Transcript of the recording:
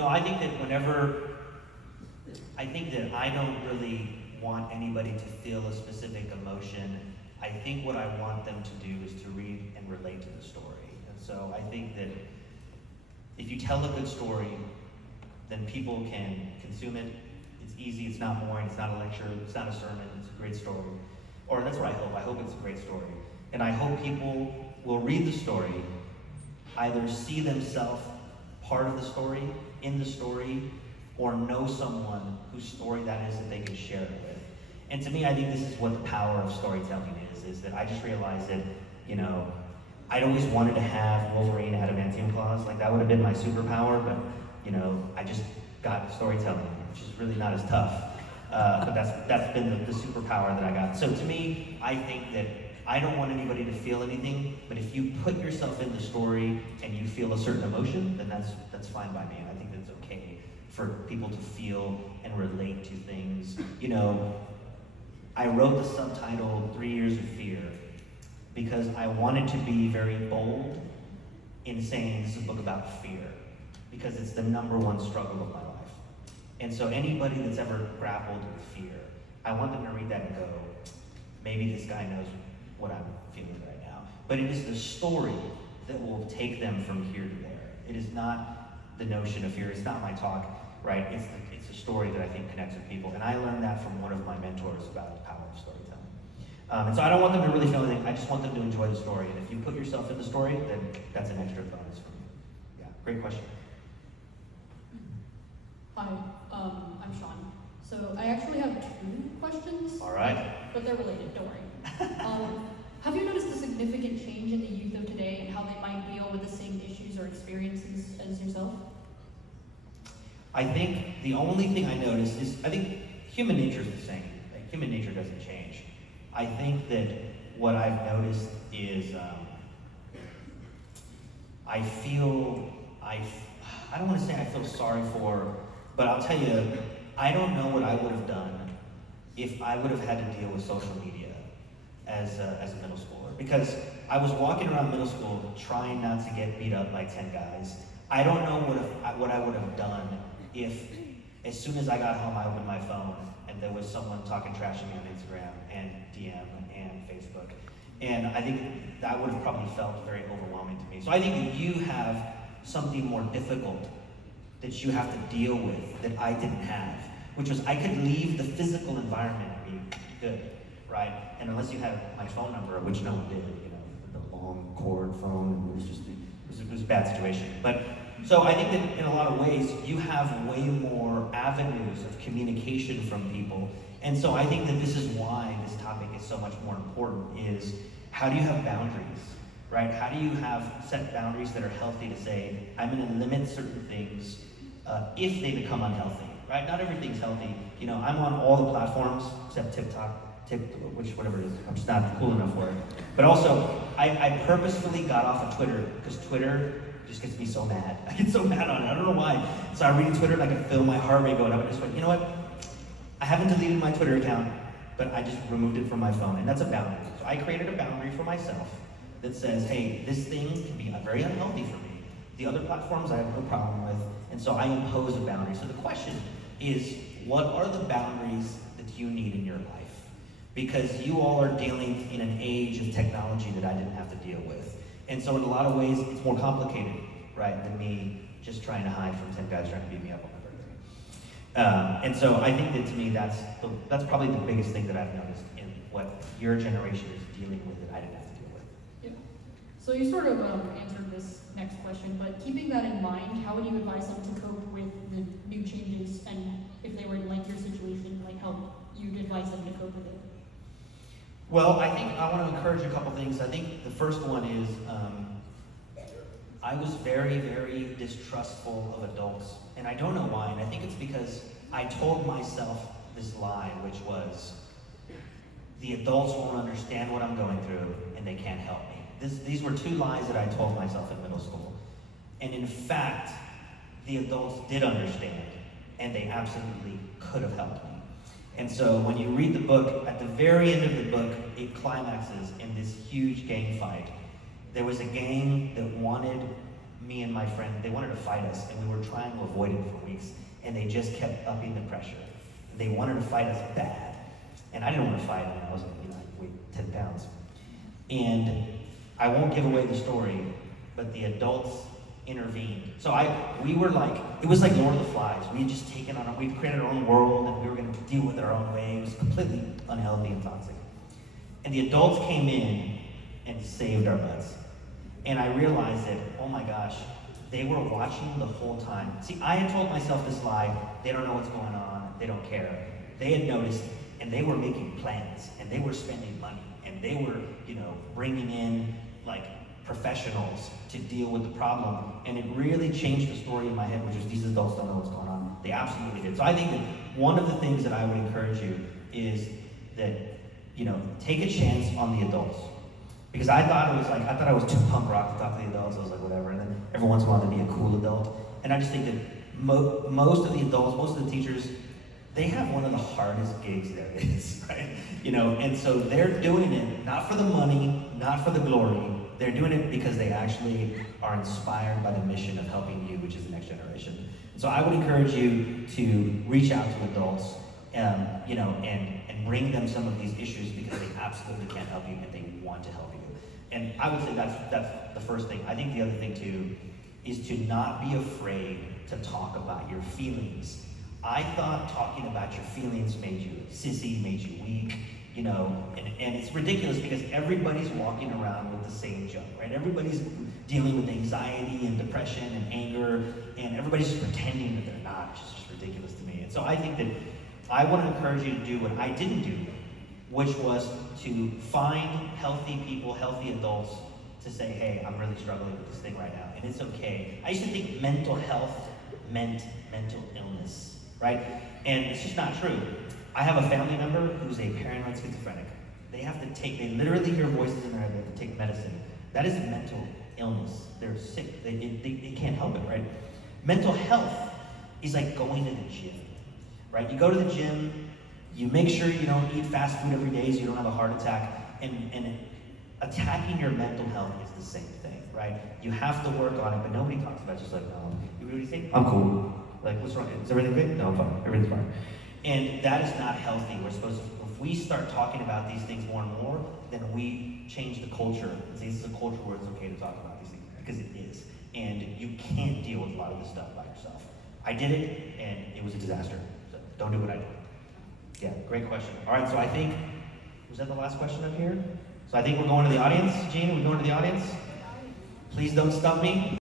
I think that I don't really want anybody to feel a specific emotion. I think what I want them to do is to read and relate to the story. And so I think that if you tell a good story, then people can consume it. It's easy, it's not boring, it's not a lecture, it's not a sermon, it's a great story. Or that's what I hope. I hope it's a great story. And I hope people will read the story, either see themselves part of the story, in the story, or know someone whose story that is that they can share it with. And to me, I think this is what the power of storytelling is that I just realized that, I'd always wanted to have Wolverine adamantium claws. Like, that would have been my superpower, but, I just got storytelling, which is really not as tough. But that's been the superpower that I got. So to me, I think that I don't want anybody to feel anything, but if you put yourself in the story and you feel a certain emotion, then that's fine by me. I think that's okay for people to feel and relate to things. I wrote the subtitle 3 Years of Fear because I wanted to be very bold in saying this is a book about fear, because it's the #1 struggle of my life. And so anybody that's ever grappled with fear, I want them to read that and go, maybe this guy knows what I'm feeling right now. But it is the story that will take them from here to there. It is not the notion of fear. It's not my talk, right? It's a story that I think connects with people. And I learned that from one of my mentors about the power of storytelling. And so I don't want them to really feel anything. I just want them to enjoy the story. And if you put yourself in the story, then that's an extra bonus for me. Yeah, great question. Hi, I'm Sean. So I actually have 2 questions. All right. But they're related, don't worry. Have you noticed a significant change in the youth of today and how they might deal with the same issues or experiences as yourself? I think the only thing I noticed is, I think human nature is the same. Like, human nature doesn't change. I think that what I've noticed is I don't want to say I feel sorry for, but I'll tell you, I don't know what I would have done if I would have had to deal with social media as a middle schooler. Because I was walking around middle school trying not to get beat up by 10 guys. I don't know what I would have done if, as soon as I got home, I opened my phone and there was someone talking trash to me on Instagram and DM and Facebook. And I think that would have probably felt very overwhelming to me. So I think that you have something more difficult that you have to deal with that I didn't have, which was I could leave the physical environment and be good, right? And unless you had my phone number, which no one did, the long cord phone, it was a bad situation. But so I think that in a lot of ways, you have way more avenues of communication from people. And so I think that this is why this topic is so much more important, is how do you have boundaries, right? How do you have set boundaries that are healthy to say, I'm gonna limit certain things if they become unhealthy, right? Not everything's healthy. I'm on all the platforms except TikTok, whatever it is. I'm just not cool enough for it. But also, I purposefully got off of Twitter because Twitter just gets me so mad. I get so mad on it. I don't know why. So I read Twitter and I can feel my heart rate going up. I just went, you know what? I haven't deleted my Twitter account, but I just removed it from my phone, and that's a boundary. So I created a boundary for myself that says, hey, this thing can be very unhealthy for me. The other platforms I have no problem with, and so I impose a boundary. So the question is, what are the boundaries that you need in your life? Because you all are dealing in an age of technology that I didn't have to deal with. And so in a lot of ways, it's more complicated, right, than me just trying to hide from 10 guys trying to beat me up on my birthday. And so I think that to me, that's probably the biggest thing that I've noticed in what your generation is dealing with that I didn't have to deal with. Yeah. So you sort of answered this next question, but keeping that in mind, how would you advise them to cope with the new changes, and if they were in like your situation, like how you'd advise them to cope with it? Well, I think I want to encourage a couple things. I think the first one is I was very, very distrustful of adults. And I don't know why, and I think it's because I told myself this lie, which was, the adults won't understand what I'm going through, and they can't help me. These were 2 lies that I told myself in middle school. And in fact, the adults did understand, and they absolutely could have helped me. And so when you read the book, at the very end of the book, it climaxes in this huge gang fight. There was a gang that wanted me and my friend, they wanted to fight us, and we were trying to avoid it for weeks, and they just kept upping the pressure. They wanted to fight us bad, and I didn't want to fight them. I was, I weighed 10 pounds. And I won't give away the story, but the adults intervened. So we were like, it was like Lord of the Flies. We had just we'd created our own world, and we were going to deal with it our own way. It was completely unhealthy and toxic. And the adults came in and saved our butts. And I realized that, oh my gosh, they were watching the whole time. See, I had told myself this lie, they don't know what's going on, they don't care. They had noticed, and they were making plans, and they were spending money, and they were, bringing in, like, professionals to deal with the problem. And it really changed the story in my head, which was these adults don't know what's going on. They absolutely did. So I think that one of the things that I would encourage you is that, take a chance on the adults. Because I thought I was too punk rock to talk to the adults. I was like, whatever. And then every once in a while, to be a cool adult. And I just think that most of the adults, most of the teachers, they have one of the hardest gigs there is, right? And so they're doing it not for the money, not for the glory. They're doing it because they actually are inspired by the mission of helping you, which is the next generation. So I would encourage you to reach out to adults, and bring them some of these issues because they absolutely can't help you and they want to help you. And I would say that's the first thing. I think the other thing too is to not be afraid to talk about your feelings. I thought talking about your feelings made you sissy, made you weak, and it's ridiculous because everybody's walking around with the same junk, right? Everybody's dealing with anxiety and depression and anger, and everybody's just pretending that they're not, which is just ridiculous to me. And so I think that I want to encourage you to do what I didn't do, which was to find healthy people, healthy adults, to say, hey, I'm really struggling with this thing right now, and it's okay. I used to think mental health meant mental illness, right? And it's just not true. I have a family member who's a paranoid schizophrenic. They literally hear voices in their head, they have to take medicine. That is a mental illness. They're sick, they can't help it, right? Mental health is like going to the gym, right? You go to the gym, you make sure you don't eat fast food every day so you don't have a heart attack, and attacking your mental health is the same thing, right? You have to work on it, but nobody talks about it. Just like, no, what do you think? I'm cool. Like, what's wrong? Is everything good? No, I'm fine. Everything's fine. And that is not healthy. We're supposed to, if we start talking about these things more and more, then we change the culture. And say this is a culture where it's okay to talk about these things, because it is. And you can't deal with a lot of this stuff by yourself. I did it, and it was a disaster. So don't do what I did. Yeah, great question. All right, so I think, was that the last question up here? So I think we're going to the audience. Gene, we're going to the audience. Please don't stump me.